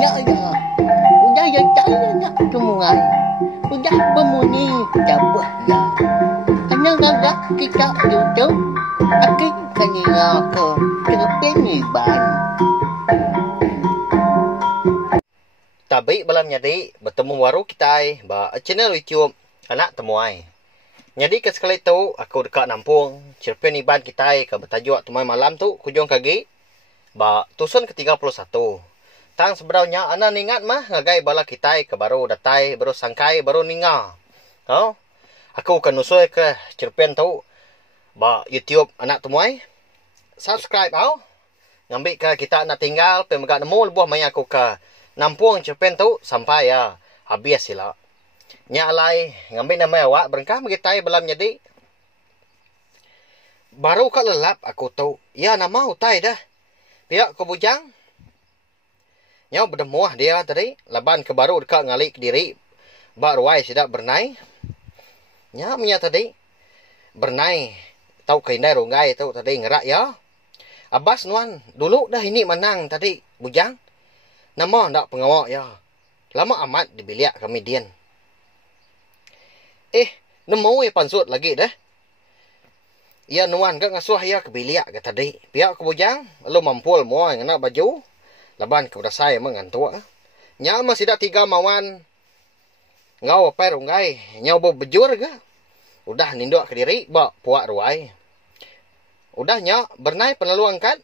Ya ya. Udah ya saya nak semua. Udah bermuni dapat ya. Senang agak kita duduk. Akhir kena ke terpeniban. Tabi balam nyadi bertemu baru kita ba channel YouTube anak temuai. Nyadi ke sekali tu aku dekat Nampung, cerpen iban kita ke bertajuk temui malam tu kujung kaki ba tusun ke-31. Tang sebenarnya ana ningat mah ngagai bala kita ke baru datai baru sangkai baru ninga. Oh, aku akan nusul ke cerpen tu ba YouTube anak temuai. Subscribe au. Ngambil ke kita nak tinggal pemegak nemu lebuh mai aku ke Nampung cerpen tu sampai ya habis sila. Nya alai ngambil nama awak berengkah begitai balam jadi. Baru ka lelap aku tahu. Ya nama utai dah. Pihak ko bujang. Nya berdemuah dia tadi. Laban ke baru dekat ngalik diri. Bak ruai sidak bernai. Nya punya tadi. Bernai. Tahu keindai ronggai tahu tadi ngerak ya. Abas nuan. Dulu dah ini menang tadi bujang. Nama ndak pengawak ya. Lama amat dibiliak kami dian. Nemu ya pansut lagi dah. Ya nuan ke ngasuh ya kebiliak ke tadi. Pihak ke bujang. Lalu mampul mua yang nak baju. Laban ke berasai mengantuk. Nya masih dah 3 mawan. Ngau apa runggai. Nyau bejur ke. Udah ninduk ke diri. Bak puak ruai. Udah nya bernai penalu angkat.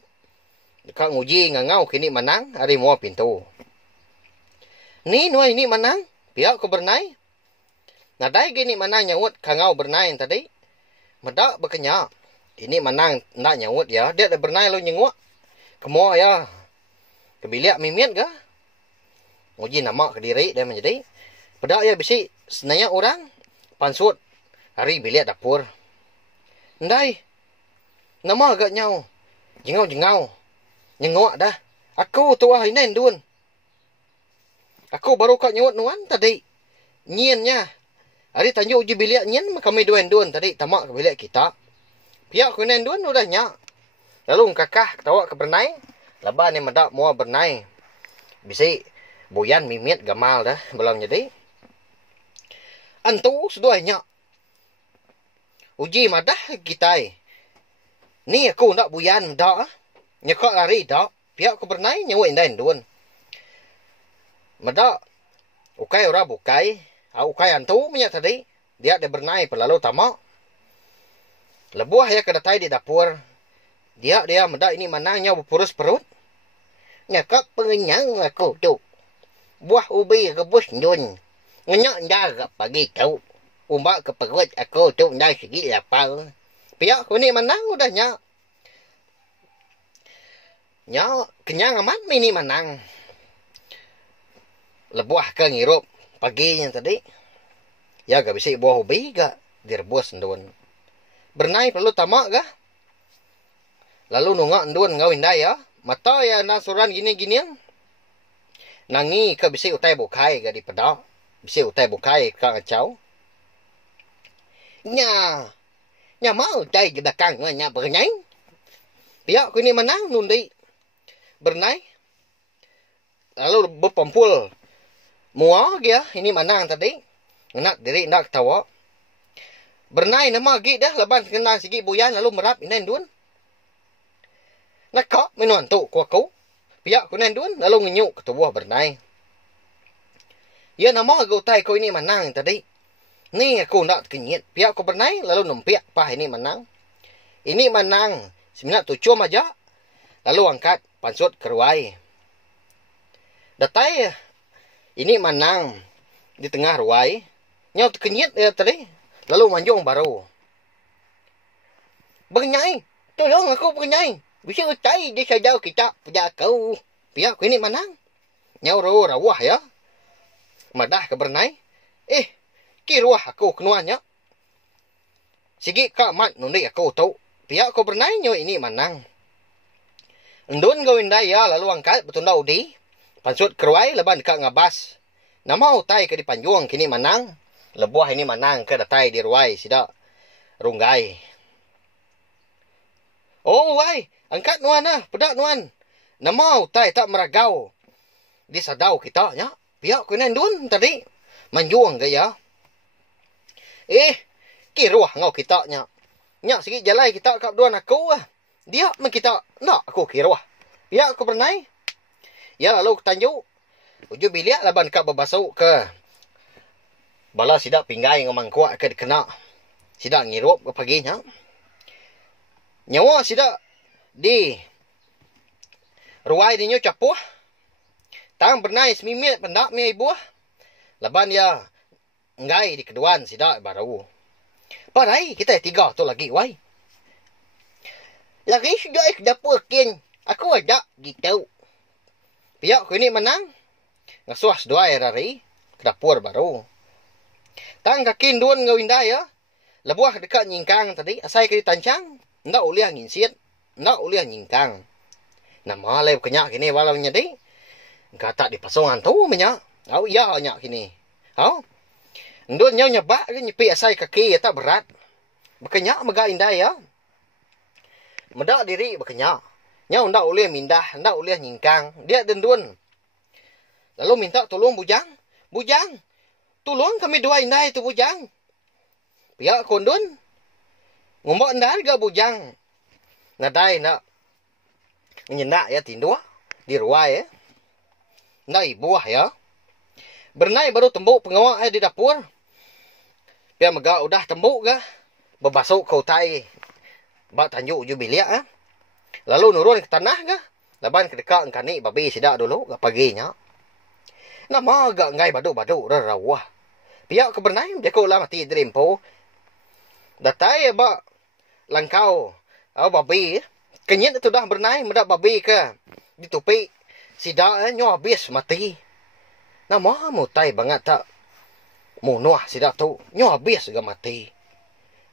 Dekat nguji ngangau kini menang. Hari mua pintu. Ni nuai ini menang. Pihak ke bernai. Nadai gini menang nyawut kangau bernai tadi. Medak berkenyak. Ini menang nak nyawut ya. Dia dah bernai lo nyenguk. Kemua ya. Kebiliak mimit ke. Nguji nama ke diri dia menjadi. Pedak ya bisi. Senanya orang. Pansut. Hari biliak dapur. Ndai. Nama agak nyau. Jengau-jengau. Nyenguk dah. Aku tua hinen dun. Aku baru kat nyawut nuan tadi. Nyiennya. Hari tanjuk uji biliak nyen kami duen-duen tadi tamak ke biliak kita. Pihak ku duen udah nyak. Lalu kakah ketawa ke bernai. Laban ni medak mua bernai. Bisi buyan mimit gamal dah belum jadi. Antu sudah nyak. Uji madah kita. Ni aku ndak buyan dak. Nyekak lari dak. Pihak ku bernai nyawin duen. Medak. Ukai ora bukai. Ukai antu minyak tadi. Dia ada bernai perlalu tamak. Lebuah ya kedatai di dapur. Dia medak ini manangnya berpurus perut. Nyakak pengenyang aku tu. Buah ubi rebus nyun. Ngenyak ndarap pagi tau. Umbak ke perut aku tu ndai segi lapar. Pihak ku ni menang udah nyak. Nyak kenyang amat mini menang. Lebuah ke ngirup. Paginya tadi. Ya gak bisa buah ubi gak. Direbus ndun. Bernai perlu tamak gak. Lalu nungak ndun ngawin daya. Mata ya nasuran gini-gini. Nangi ke bisa utai bukai gak di pedak. Bisa utai bukai ke ngacau. Nya mau utai di belakang. Nya bernai. Pihak ku ini menang nundi. Bernai. Lalu berpompul. Mua dia, ini menang tadi. Nak diri nak ketawa. Bernai nama gi dah leban kena segi buyan lalu merap inen dun. Nak kok minuan tu ku aku. Pihak ku inen dun lalu ngenyuk ke tubuh bernai. Ya nama aku utai ko ini menang tadi. Ni aku nak kenyit. Pihak ku bernai lalu numpiak pah ini menang. Ini menang. Seminat tujuh aja. Lalu angkat pansut keruai. Datai ini menang di tengah ruai. Nyau terkenyit ya tadi. Lalu manjung baru. Bernyai. Tolong aku bernyai. Bisa utai di sajau kita. Puja kau. Pihak ku ini menang. Nyau rawah ya. Madah ke bernai. Kiruah aku kenuanya. Sigi ka mat nundi aku tahu. Pihak ku bernai nyau ini menang. Ndun gawin daya lalu angkat betunda udi. Pansut keruai leban dekat ngabas. Nama utai ke di panjuang kini menang. Lebuah ini menang ke datai di ruai sida runggai. Oh wai, angkat nuan lah, pedak nuan. Nama utai tak meragau. Di sadau kita nya. Pihak ku nendun tadi. Manjuang gaya. Kiruah ngau kita nya. Nya sikit jalai kita kap duan aku ah. Dia men kita nak aku kiruah. Pihak ku bernai. Ya lalu tanjuk. Uju biliak laban kap berbasuk ke. Bala sidak pinggai ngomang kuat ke dikena. Sidak ngirup ke paginya. Nyawa sidak di ruai dinyo capuh. Tang bernai semimit pendak mi buah. Laban ya ngai di keduan sidak baru. Parai kita tiga tu lagi wai. Lagi sudah dapur kin. Aku ada gitu. Pihak ku ini menang. Ngasuas dua air hari. Ke dapur baru. Tang kakin duan ngawinda ya. Lebuah dekat nyingkang tadi. Asai ke ditancang. Ndak uliah nginsit. Ndak uliah nyingkang. Nama lep kenyak kini walau nyadi. Kata di pasongan tu menyak. Au iya nyak kini. Au. Ndun nyau nyebak ke nyepi asai kaki tak berat. Berkenyak mega indah ya. Medak diri berkenyak. Nyau ndak uliah mindah, ndak uliah nyingkang. Dia dendun. Lalu minta tolong bujang. Bujang. Tolong kami dua indah itu bujang. Pihak kondun. Ngomong indah juga bujang. Nadai nak. Nyendak ya tindua. Di ruai ya. Nai buah ya. Bernai baru tembuk pengawak di dapur. Pia mega udah tembuk ga. Berbasuk kau tai. Bak tanjuk uju biliak ha. Lalu nurun ke tanah ga. Laban ke dekat engkani babi sidak dulu ga paginya. Nama agak ngai badu-badu rarawah. Pihak ke bernai dia kau lah mati derimpo. Datai ba langkau au babi. Kenyit itu dah bernai mendak babi ke. Ditupi sidak nyo habis mati. Nama mutai banget tak. Munuah sidak tu nyo habis ga mati.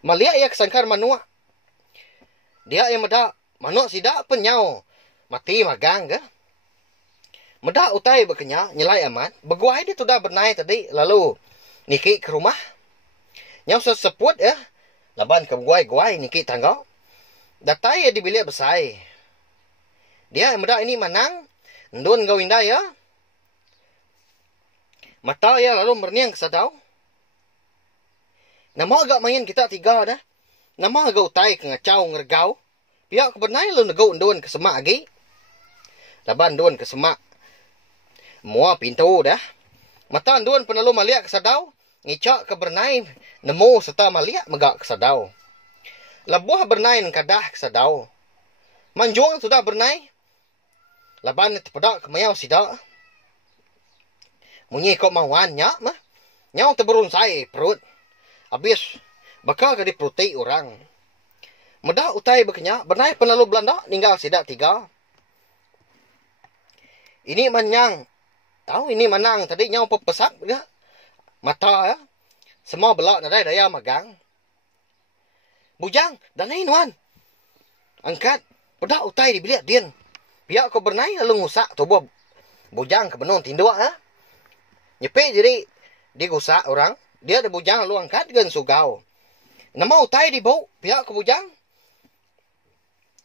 Malia ya kesangkar manuah. Dia yang medak manuk sidak penyau. Mati magang ke. Medak utai berkenya nyelai amat. Beguai dia tu dah bernai tadi. Lalu niki ke rumah. Nyau seseput ya. Laban ke guai-guai niki tangga. Datai ya di bilik besai. Dia yang medak ini manang. Ndun gawinda ya. Mata ya lalu merniang kesadau. Nama agak main kita tiga dah. Nama agak utai ke ngacau ngergau. Pihak kebernai lalu negau ndun ke semak lagi. Laban ndun ke semak. Mua pintu dah. Mata ndun penalu maliak kesadau. Ngicak kebernai. Nemu serta maliak megak kesadau. Labuah bernai kadah kesadau. Manjuang sudah bernai. Laban terpedak kemayau sidak. Munyi kau mawan nyak mah. Nyau terberun saya perut. Habis bakal ke diperuti orang. Medak utai berkenyak. Bernai penalu Belanda ninggal sidak tiga. Ini manyang. Tahu ini manang tadi nyau pepesak dia. Mata ya. Semua belak nadai daya magang. Bujang, danai nuan. Angkat. Pedak utai di bilik din. Pihak kau bernai lalu ngusak tubuh bujang ke benung tindua ha. Nyepi jadi digusak orang. Dia ada bujang lalu angkat dengan sugau. Nama utai di bau pihak ke bujang.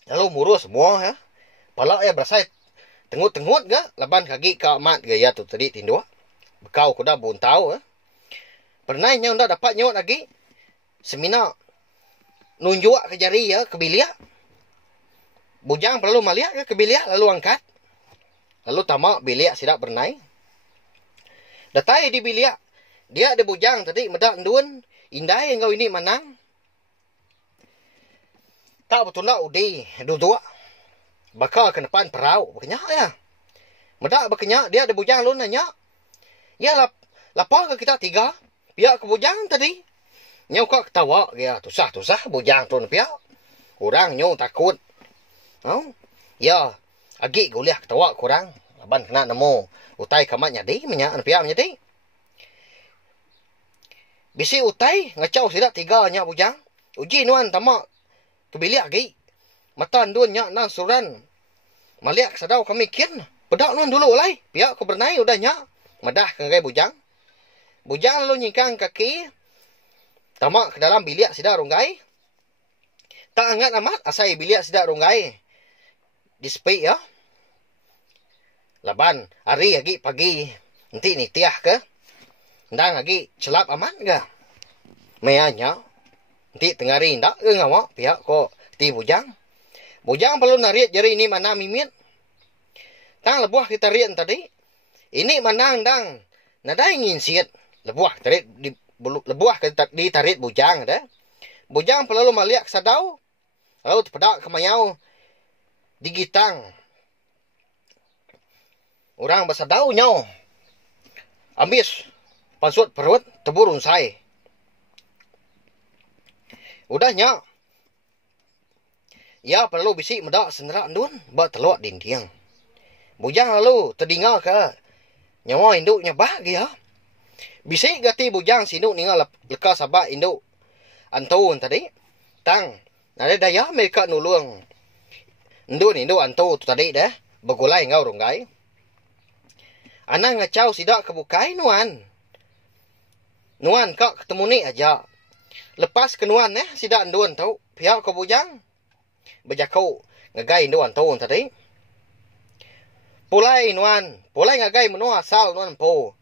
Lalu murus semua ya. Palak ya berasa tengut-tengut ga. Laban kaki ke amat gaya tu tadi tindua. Bekau kuda buntau ya. Pernah nyau dah dapat nyawat lagi. Semina nunjuk ke jari ya ke biliak. Bujang perlu maliak ke biliak lalu angkat. Lalu tamak biliak sidak bernai. Datai di biliak. Dia ada bujang tadi medak ndun. Indah yang kau ini manang. Tak betul nak udi. Duduk. Bakal ke depan perau. Berkenyak ya. Medak berkenyak. Dia ada bujang lu nanya. Ya lapar ke kita tiga. Pihak ke bujang tadi. Nyau kau ketawa. Ya tusah-tusah bujang tu pihak. Orang nyau takut. Oh. Ya. Agi guliah ketawa kurang. Aban kena nemu. Utai kamat nyadi. Menyak pihak nyadi. Bisi utai. Ngacau sidak tiga nyak bujang. Uji nuan tamak. Kebiliak lagi. Matan dun nyak nang suran. Maliak sadau kami kian. Pedak nuan dulu lai. Pihak ku bernai udah nyak. Madah ke bujang. Bujang lalu nyingkang kaki. Tamak ke dalam biliak sidak runggai. Tak angat amat asai biliak sidak runggai. Dispik ya. Laban hari lagi pagi nanti ni tiah ke ndang lagi celap aman ke meanya nanti tengah hari ndak ke ngawa pihak ko ti bujang perlu nariat jari ini mana mimit tang lebuah kita rian tadi ini manang dang nada ingin siat lebuah tarik di lebuah kita di tarik bujang dah bujang perlu maliak sadau lalu terpedak kemayau digitang orang bersadau nyau ambis pansut perut teburun sai udahnya ya perlu bisik medak senera ndun ba telok dinding bujang lalu terdinga ke nyawa induknya bahagia bisik gati bujang sinduk ningal leka sabak induk antun tadi tang ada daya mereka nulung ndun induk antu tu tadi dah begulai ngau runggai anak ngacau sidak kebukai nuan kak ketemu ni aja lepas kenuan sidak ndun tau pihak ke bujang bejakau ngagai nuan tahun tadi pulai ngagai menua asal nuan po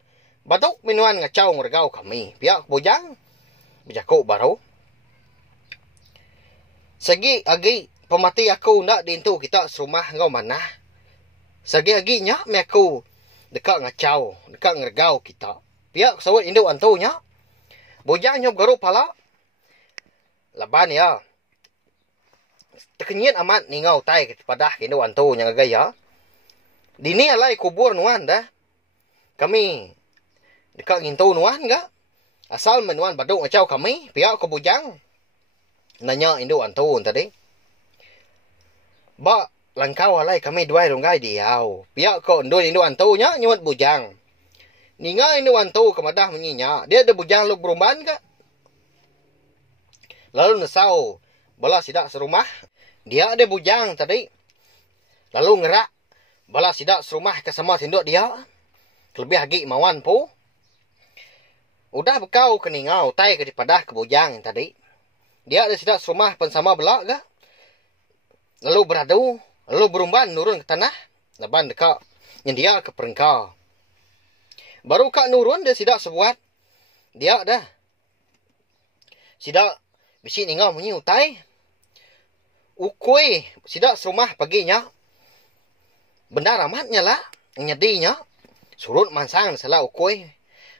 batuk minuan ngacau ngergau kami pihak bujang bejakau baru segi agi pemati aku ndak dintu kita serumah ngau mana segi agi nya me aku dekat ngacau dekat ngergau kita pihak sawat induk antunya bujang nyob garu pala laban ya tekenyit amat ningau tai kepadah kini wantu yang gaya dini alai kubur nuan dah kami dekat ngintu nuan ga asal menuan baduk ngacau kami pihak ke bujang nanya induk wantu tadi ba langkau alai kami dua runggai diau pihak ko ndun induk wantu nya nyuat bujang ninga induk wantu kemadah menyinya dia ada bujang lu berumban ga lalu nesau bala sidak serumah dia ada bujang tadi lalu ngerak bala sidak serumah ke sama tinduk dia lebih lagi mawan po udah bekau ke ningau tai ke dipadah ke bujang tadi dia ada sidak serumah pun sama belak ga lalu beradu lalu berumban nurun ke tanah laban dekat yang dia ke perengkau baru kak nurun dia sidak sebuat dia dah sidak bisi ningau munyi utai ukui sidak serumah paginya benda ramatnya lah nyedinya surut mansang salah ukui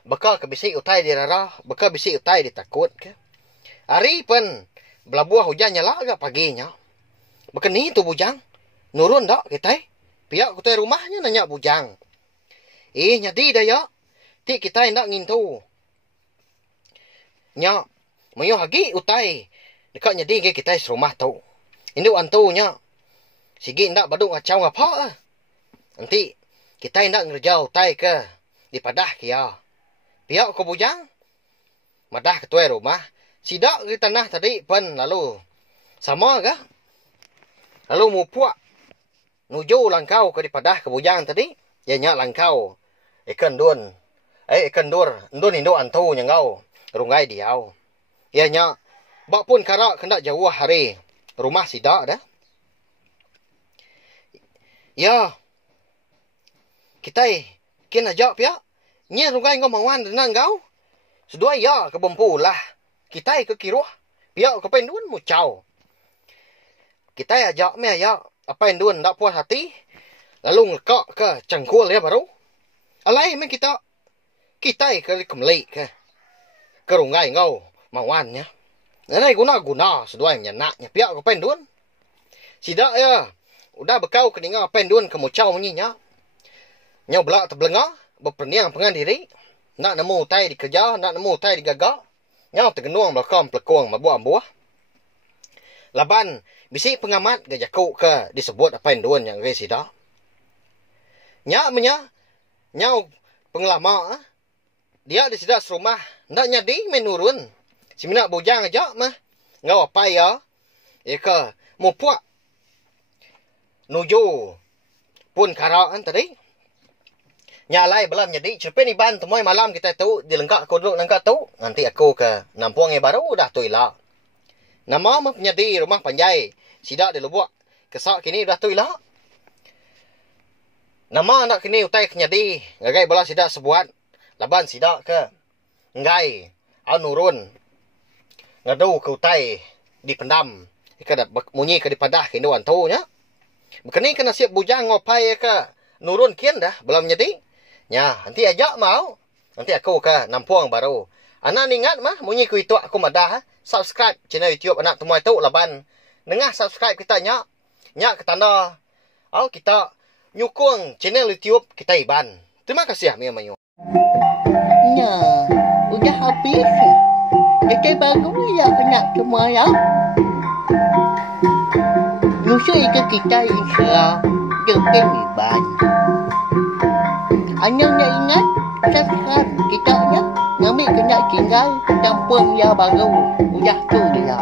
bakal ke bisi utai di rara bakal bisi utai ditakut ke hari pun belabuah hujannya lah agak paginya bekeni tu bujang nurun dak kita pihak kutai rumahnya nanya bujang nyedi dah ya ti kita ndak ngintu nya mayo hagi utai dekat nyedi ke kita serumah tu induk antunya sigi ndak baduk ngacau ngapa nanti kita ndak ngerjau tai ke di padah kia pihak ke bujang madah ketua rumah sidak di tanah tadi pun lalu sama ke lalu mupuak nuju langkau ke di padah ke bujang tadi ya nya langkau ikan dur ndun induk antu nyangau rungai diau ya nya bak pun karak kena jauh hari rumah sidak dah ya kita kin ajak pia nye rungai ngau mawan denang kau sedua ya ke bempu lah kita ke kiruh pia ke pendun mucau kita ajak me ya apa endun ndak puas hati lalu ngekak ke cangkul ya baru alai me kita ke kemlei ke rungai ngau mawannya nanai guna sedua yang nyenaknya pihak ke pendun sidak ya udah bekau keninga pendun ke mucau menyinya nyau belak terbelengah berperniang pengan diri nak nemu tai dikerja nak nemu tai digagak nyau tergenuang belakang pelekong mabuah buah laban bisi pengamat gajakuk ke disebut pendun yang gai sidak nyau pengelama dia di sidak serumah ndak nyadi menurun si minak bujang aja mah ngau apa ya ke mupuak nuju pun karaan tadi nyalai belam jadi cepen iban temoy malam kita tu dilengkak kodok nangka tu nanti aku ke nampuang baru dah tu ila nama mah penyedi rumah panjai sidak di lubuk kesak kini dah tu ila Nama anak kini utai kenyadi. Ngagai bola sidak sebuat. Laban sidak ke. Ngai. Au nurun. Ngadu ke utai. Dipendam. Ika dah munyi ke dipadah kini wantu nya. Bekeni kena siap bujang ngopai ke. Nurun kian dah. Belum nyadi. Nya. Nanti ajak mau. Nanti aku ke nampuang baru. Anak ingat mah. Munyi ku itu aku madah. Subscribe channel YouTube anak temui tu laban. Nengah subscribe kita nya. Nya ke tanda. Kita nyukung channel YouTube kita Iban. Terima kasih Mia Mayu. Nah, udah habis. Jadi baru ya kena semua ya. Nusul ke kita insya dengan Iban. Anda nak ingat subscribe kita ya. Nami kena tinggal kampung ya baru. Udah tu dia.